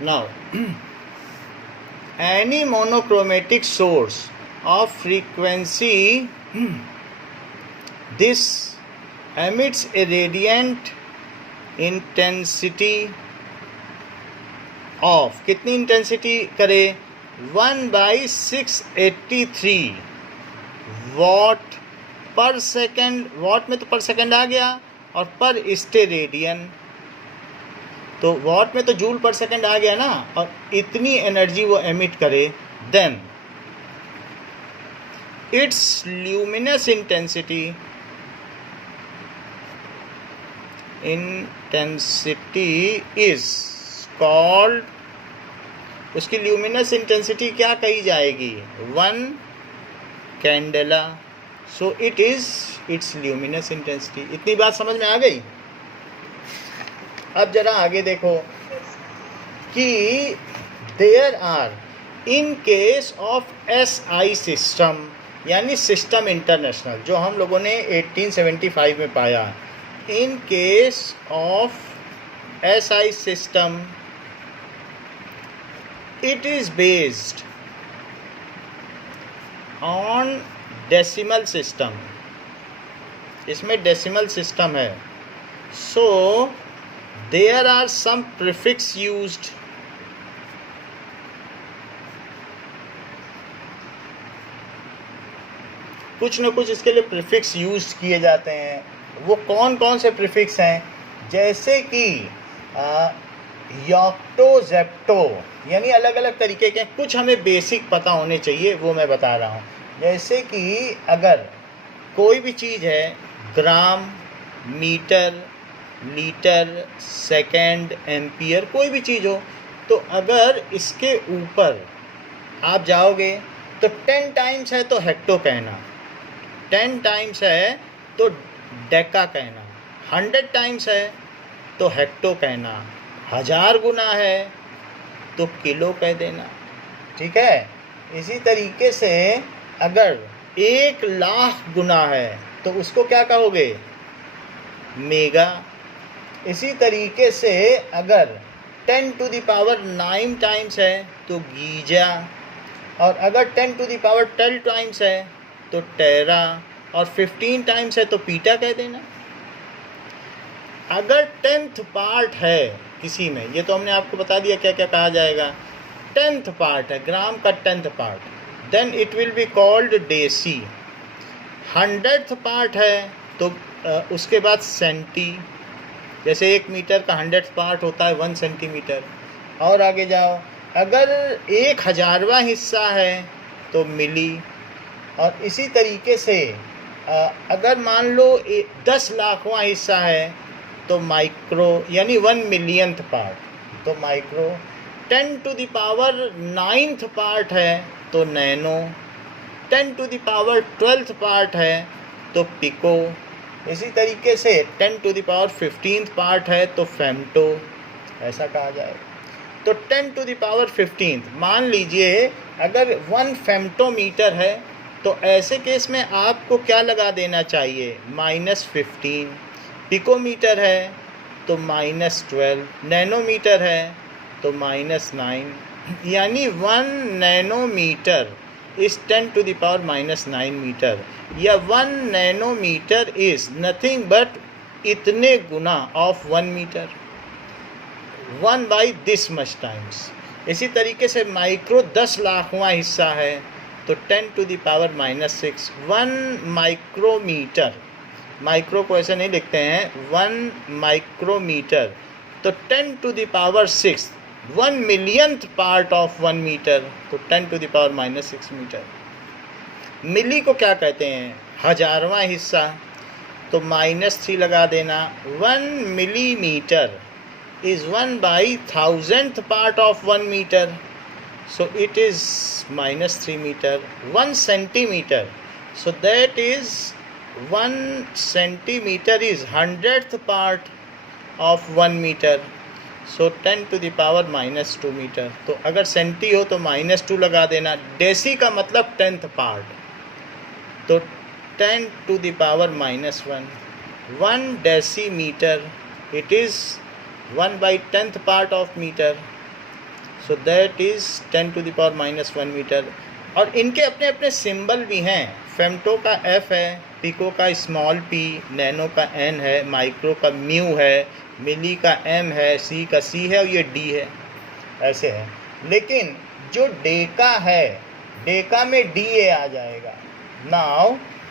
Now, any monochromatic source of frequency this emits a radiant intensity of कितनी intensity करे 1/683 what पर second. What में तो पर सेकेंड आ गया और पर स्टेरेडियन तो वॉट में तो जूल पर सेकेंड आ गया ना, और इतनी एनर्जी वो एमिट करे, then its luminous intensity is called, उसकी ल्यूमिनस इंटेंसिटी क्या कही जाएगी 1 candela. So it is its luminous intensity. इतनी बात समझ में आ गई. अब जरा आगे देखो कि there are in case of SI system, यानी सिस्टम इंटरनेशनल, जो हम लोगों ने 1875 में पाया. In case of SI system it is based on decimal system. इसमें decimal system है. So there are some prefix used. कुछ न कुछ इसके लिए प्रीफिक्स यूज किए जाते हैं. वो कौन कौन से प्रीफिक्स हैं? जैसे कि योक्टो जेप्टो, यानी अलग अलग तरीके के. कुछ हमें बेसिक पता होने चाहिए, वो मैं बता रहा हूँ. जैसे कि अगर कोई भी चीज़ है, ग्राम, मीटर, लीटर, सेकेंड, एम्पियर, कोई भी चीज़ हो, तो अगर इसके ऊपर आप जाओगे तो 10 टाइम्स है तो हेक्टो कहना, 10 टाइम्स है तो डेका कहना, 100 टाइम्स है तो हेक्टो कहना, 1000 गुना है तो किलो कह देना. ठीक है. इसी तरीके से अगर 1,00,000 गुना है तो उसको क्या कहोगे? मेगा. इसी तरीके से अगर 10⁹ टाइम्स है तो गीजा, और अगर 10⁻12 टाइम्स है तो टेरा, और 15 टाइम्स है तो पीटा कह देना. अगर 10th पार्ट है किसी में, ये तो हमने आपको बता दिया क्या क्या कहा जाएगा. 10th पार्ट है, ग्राम का 10th part, then it will be called deci. 100th part है तो उसके बाद सेंटी. जैसे 1 मीटर का 100th पार्ट होता है 1 सेंटीमीटर. और आगे जाओ, अगर 1,000वां हिस्सा है तो मिली. और इसी तरीके से अगर मान लो 10 लाखवां हिस्सा है तो माइक्रो, यानी 1 मिलियंथ पार्ट तो माइक्रो. 10⁹ पार्ट है तो नैनो. 10⁻12 पार्ट है तो पिको. इसी तरीके से 10⁻15 पार्ट है तो फेम्टो, ऐसा कहा जाए. तो 10⁻15, मान लीजिए अगर 1 फेम्टोमीटर है तो ऐसे केस में आपको क्या लगा देना चाहिए? -15. पिकोमीटर है तो -12. नैनोमीटर है तो -9. यानी 1 नैनोमीटर इज़ 10⁻⁻9 मीटर, या 1 नैनोमीटर इज़ नथिंग बट इतने गुना of 1 metre, 1 by this much times. इसी तरीके से माइक्रो 10 लाखवां हिस्सा है तो 10⁻⁻6. 1 माइक्रोमीटर, माइक्रो को ऐसे नहीं लिखते हैं, 1 माइक्रोमीटर तो 10⁻6, 1 मिलियंथ पार्ट ऑफ 1 मीटर तो 10⁻⁻6 मीटर. मिली को क्या कहते हैं? 1000वां हिस्सा तो -3 लगा देना. 1 millimetre is 1/1000th part of 1 meter, so it is -3 meter. 1 centimeter, so that is 1 centimeter is 100th part of 1 meter, so 10⁻⁻2 metre. तो अगर सेंटी हो तो -2 लगा देना. डेसी का मतलब 10th पार्ट, तो 10⁻⁻1. 1 decimetre, it is 1/10th part of meter. So that is 10⁻⁻1 metre. और इनके अपने अपने सिंबल भी हैं। फेम्टो का F है, पिको का स्मॉल p, नैनो का N है, माइक्रो का म्यू है, मिली का M है, C का C है और ये D है, ऐसे है। लेकिन जो डेका है, डेका में DA आ जाएगा। नाउ